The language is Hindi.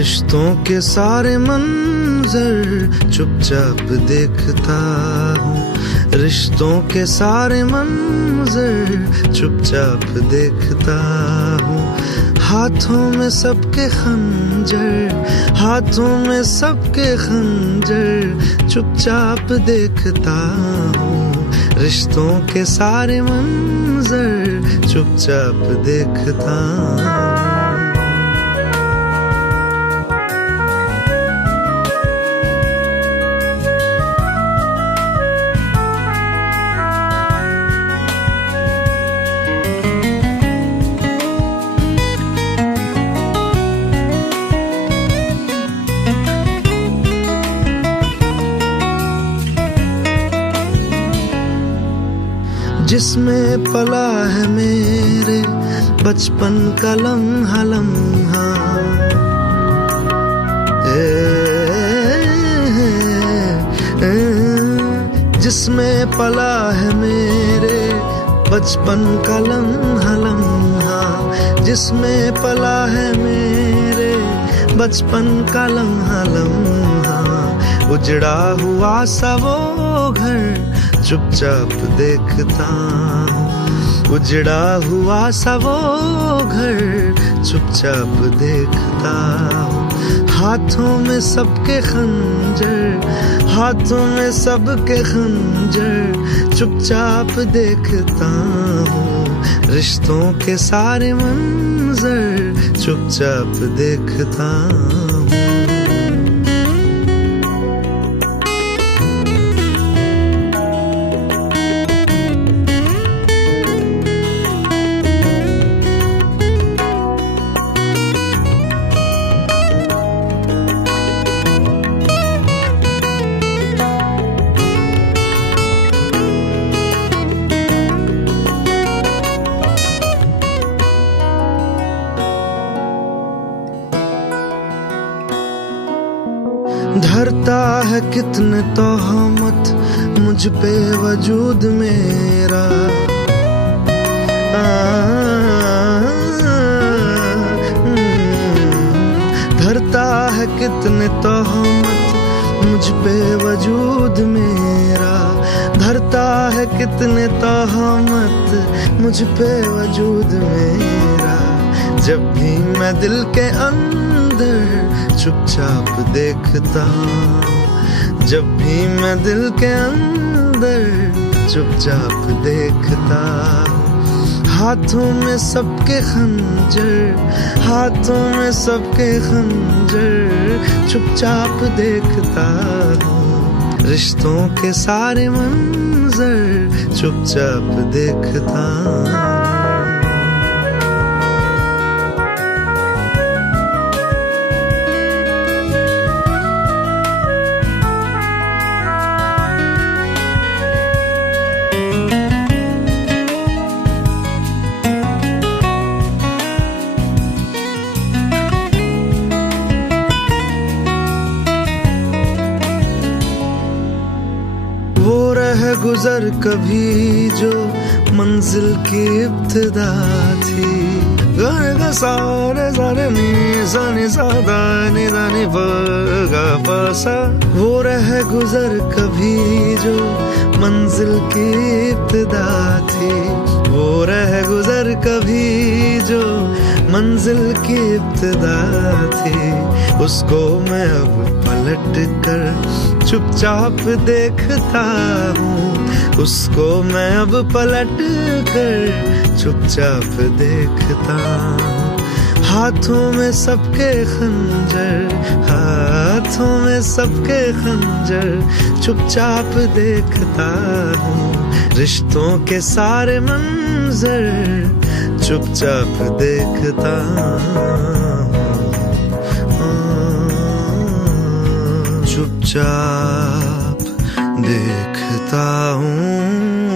रिश्तों के सारे मंजर चुपचाप देखता हूँ, रिश्तों के सारे मंजर चुपचाप देखता हूँ। हाथों में सबके खंजर, हाथों में सबके खंजर चुपचाप देखता हूँ, रिश्तों के सारे मंजर चुपचाप देखता हूँ। जिसमें पला है मेरे बचपन का लम्हा लम्हा, जिसमें पला है मेरे बचपन का लम्हा लम्हा, जिसमें पला है मेरे बचपन का लम्हा लम्हा। उजड़ा हुआ सा वो घर चुपचाप देखता हूँ, उजड़ा हुआ सा वो घर चुपचाप देखता हूँ। हाथों में सबके खंजर, हाथों में सबके खंजर चुपचाप देखता हूँ, रिश्तों के सारे मंजर चुपचाप देखता हूँ। धरता है कितने तोहमत मुझ पे वजूद मेरा, धरता है कितने तोहमत मुझ पे वजूद मेरा, धरता है कितने तोहमत मुझ पे वजूद मेरा। जब भी मैं दिल के अंदर चुपचाप देखता हूँ, जब भी मैं दिल के अंदर चुपचाप देखता हूँ। हाथों में सबके खंजर, हाथों में सबके खंजर चुपचाप देखता हूँ, रिश्तों के सारे मंजर चुपचाप देखता हूँ। वो रह गुजर कभी जो मंजिल की इब्तिदा थी, गाने का सारे सारे नी सादा नी दानी गा पासा। वो रह गुजर कभी जो मंजिल की इब्तिदा थी, वो रह गुजर कभी जो मंजिल की इब्तिदा थी। उसको मैं अब पलट कर चुपचाप देखता हूँ, उसको मैं अब पलट कर चुपचाप देखता हूँ। हाथों में सबके खंजर, हाथों में सबके खंजर चुपचाप देखता हूँ, रिश्तों के सारे मंजर चुपचाप देखता हूँ, चुपचाप देखता हूँ।